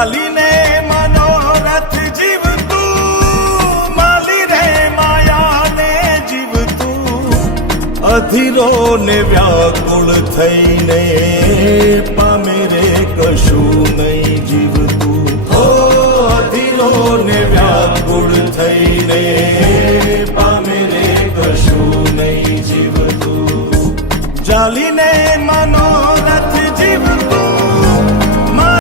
ચાલીને મનોરથ જીવતું, માલી રે માયાને જીવતું, અધીરો ને વ્યાકુળ થઈને પામે રે કશું નહીં જીવતું. અધીરો ને વ્યાકુળ થઈને